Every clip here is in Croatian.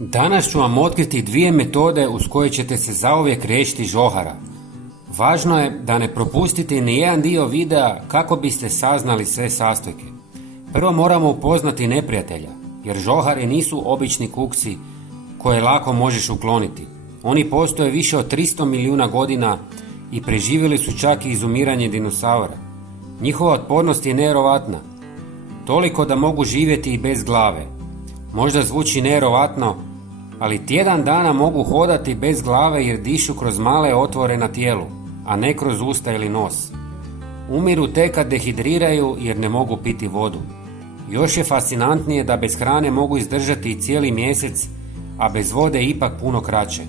Danas ću vam otkriti dvije metode uz koje ćete se zauvijek riješiti žohara. Važno je da ne propustite ni jedan dio videa kako biste saznali sve sastojke. Prvo moramo upoznati neprijatelja, jer žohari nisu obični kuksi koje lako možeš ukloniti. Oni postoje više od 300 milijuna godina i preživjeli su čak i izumiranje dinosaura. Njihova otpornost je nevjerovatna, toliko da mogu živjeti i bez glave. Možda zvuči nevjerovatno, ali tjedan dana mogu hodati bez glave jer dišu kroz male otvore na tijelu, a ne kroz usta ili nos. Umiru tek kad dehidriraju jer ne mogu piti vodu. Još je fascinantnije da bez hrane mogu izdržati i cijeli mjesec, a bez vode ipak puno kraće.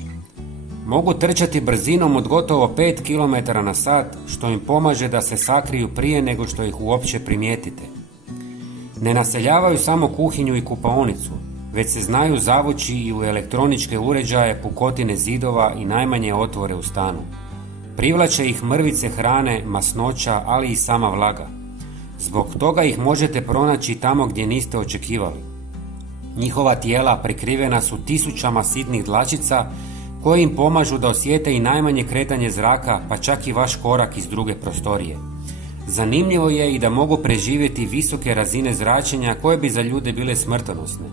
Mogu trčati brzinom od gotovo 5 km na sat, što im pomaže da se sakriju prije nego što ih uopće primijetite. Ne naseljavaju samo kuhinju i kupaonicu, već se znaju zavući i u elektroničke uređaje, pukotine zidova i najmanje otvore u stanu. Privlače ih mrvice hrane, masnoća, ali i sama vlaga. Zbog toga ih možete pronaći tamo gdje niste očekivali. Njihova tijela prekrivena su tisućama sitnih dlačica koje im pomažu da osjete i najmanje kretanje zraka, pa čak i vaš korak iz druge prostorije. Zanimljivo je i da mogu preživjeti visoke razine zračenja koje bi za ljude bile smrtonosne.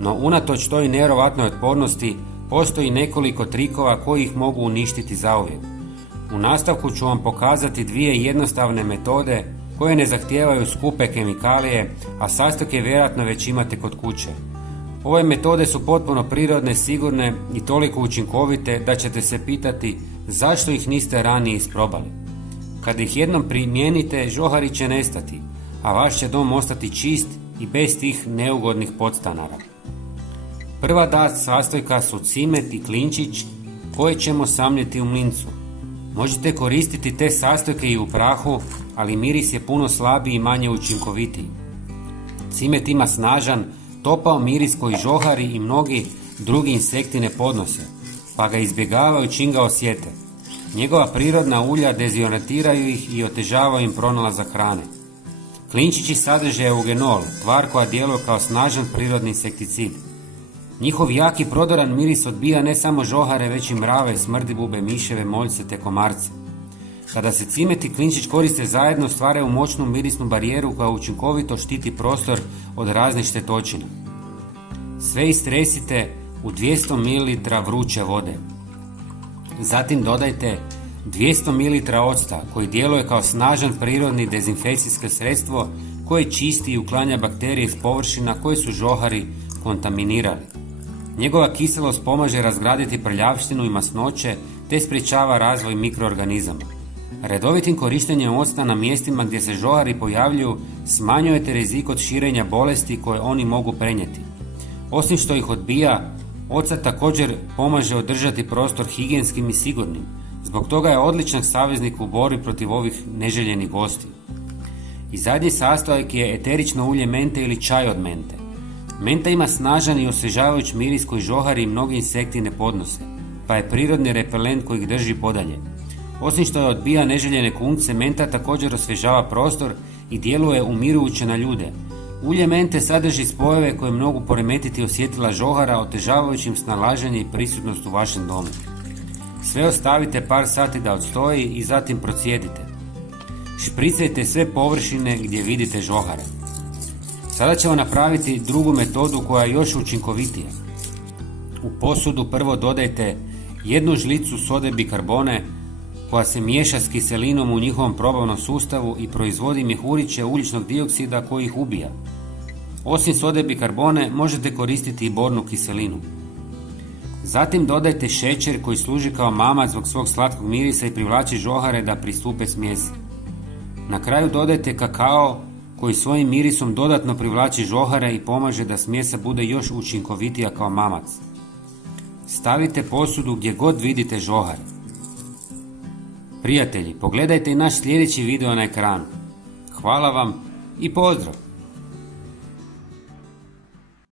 No unatoč toj nevjerovatnoj otpornosti postoji nekoliko trikova koji ih mogu uništiti zauvijek. U nastavku ću vam pokazati dvije jednostavne metode koje ne zahtijevaju skupe kemikalije, a sastojke vjerojatno već imate kod kuće. Ove metode su potpuno prirodne, sigurne i toliko učinkovite da ćete se pitati zašto ih niste ranije isprobali. Kad ih jednom primijenite, žohari će nestati, a vaš će dom ostati čist i bez tih neugodnih podstanara. Prva dva sastojka su cimet i klinčić koje ćemo samljeti u mlincu. Možete koristiti te sastojke i u prahu, ali miris je puno slabiji i manje učinkovitiji. Cimet ima snažan, topao miris koji žohari i mnogi drugi insekti ne podnose, pa ga izbjegavaju čim ga osjete. Njegova prirodna ulja dezorijentiraju ih i otežavaju im pronalazak hrane. Klinčići sadrže eugenol, tvar koja djeluje kao snažan prirodni insekticid. Njihov jaki prodoran miris odbija ne samo žohare, već i mrave, smrdibube, miševe, moljce te komarce. Kada se cimet i klinčić koriste zajedno, stvaraju moćnu mirisnu barijeru koja učinkovito štiti prostor od raznih štetočina. Sve istresite u 200 ml vruće vode. Zatim dodajte 200 ml octa koji djeluje kao snažan prirodni dezinfekcijsko sredstvo koje čisti i uklanja bakterije s površina koje su žohari kontaminirali. Njegova kiselost pomaže razgraditi prljavštinu i masnoće te sprječava razvoj mikroorganizama. Redovitim korištenjem octa na mjestima gdje se žohari pojavljuju smanjujete rizik od širenja bolesti koje oni mogu prenijeti. Osim što ih odbija, ocat također pomaže održati prostor higijenskim i sigurnim. Zbog toga je odličan saveznik u borbi protiv ovih neželjenih gosti. I zadnji sastojak je eterično ulje mente ili čaj od mente. Menta ima snažan i osvježavajući miris koji žohari i mnogi insekti ne podnose, pa je prirodni repelent koji ih drži podalje. Osim što je odbija neželjene kunce, menta također osvježava prostor i djeluje umirujuće na ljude. Ulje mente sadrži spojeve koje mogu poremetiti osjetila žohara, otežavajući im snalaženje i prisutnost u vašem domu. Sve ostavite par sati da odstoji i zatim procijedite. Špricajte sve površine gdje vidite žohare. Sada ćemo napraviti drugu metodu koja je još učinkovitija. U posudu prvo dodajte 1 žlicu sode bikarbone koja se miješa s kiselinom u njihovom probavnom sustavu i proizvodi mjehuriće ugljičnog dioksida koji ih ubija. Osim sode bikarbone možete koristiti i bornu kiselinu. Zatim dodajte šećer koji služi kao mamac zbog svog slatkog mirisa i privlači žohare da pristupe smjesi. Na kraju dodajte kakao koji svojim mirisom dodatno privlači žohare i pomaže da smjesa bude još učinkovitija kao mamac. Stavite posudu gdje god vidite žohare. Prijatelji, pogledajte i naš sljedeći video na ekranu. Hvala vam i pozdrav!